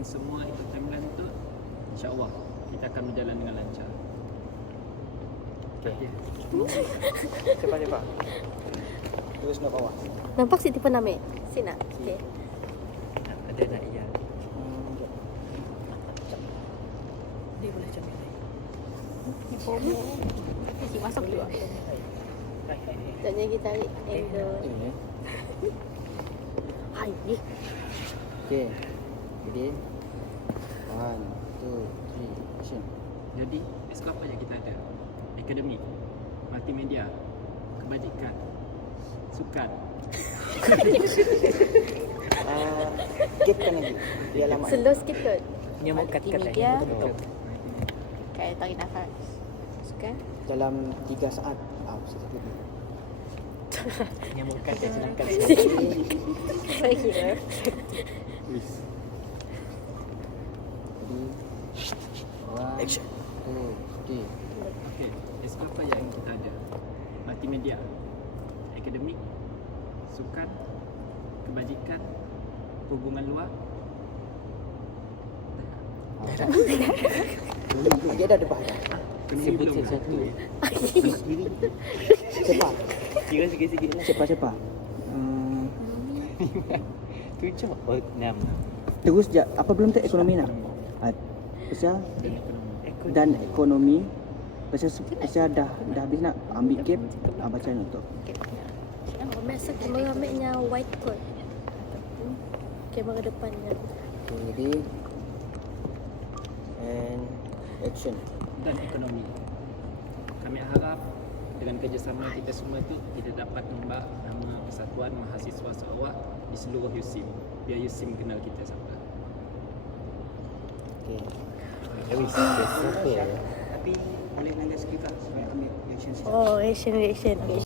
teman-teman semua ikut timeline tu, insya-Allah kita akan berjalan dengan lancar. Okey. Okay. Cepat-cepat. Terus nak bawah. Nampak si tipe nama? Si nak? Okay. Ada nak iya. Dia boleh macam ni. Si masuk juga. Sekejap kita tarik angle. Hai. Okey. Jadi 1, 2, 3, action. Jadi, SK apa yang kita ada? Akademik, multimedia, kebajikan, sukan. Sikitkan lagi. Dia lama. Slow sikit kot. Dia mau cut-cut Multimedia. betul. Kayak tarik nafas. Sukan. Dalam 3 saat. Satu lagi. Dia mau cut dan silakan. Saya kira. Please. Jadi action. 2, 3. Okey, SK apa yang kita ada? Multimedia, akademik, sukan, kebajikan, hubungan luar. Dia dah depan dah. Sebutin satu. Cepat. Kira sikit-sikit lah. Cepat. Tujuh. Oh, 6. Terus je. Apa belum tu ekonomi nak? Pasal Dan ekonomi. dan ekonomi. Pasal dah habis nak ambil gap. Baca untuk. Masa kamera ambilnya white coat. Kamera depannya. Okay, ready. And action. Dan ekonomi. Kami harap dengan kerjasama kita semua tu kita dapat membak nama Persatuan Mahasiswa Sarawak di seluruh USIM. Biar USIM kenal kita sampai. Okay. Siapa ya? Tapi boleh nangis kita supaya ambil action. Oh, action.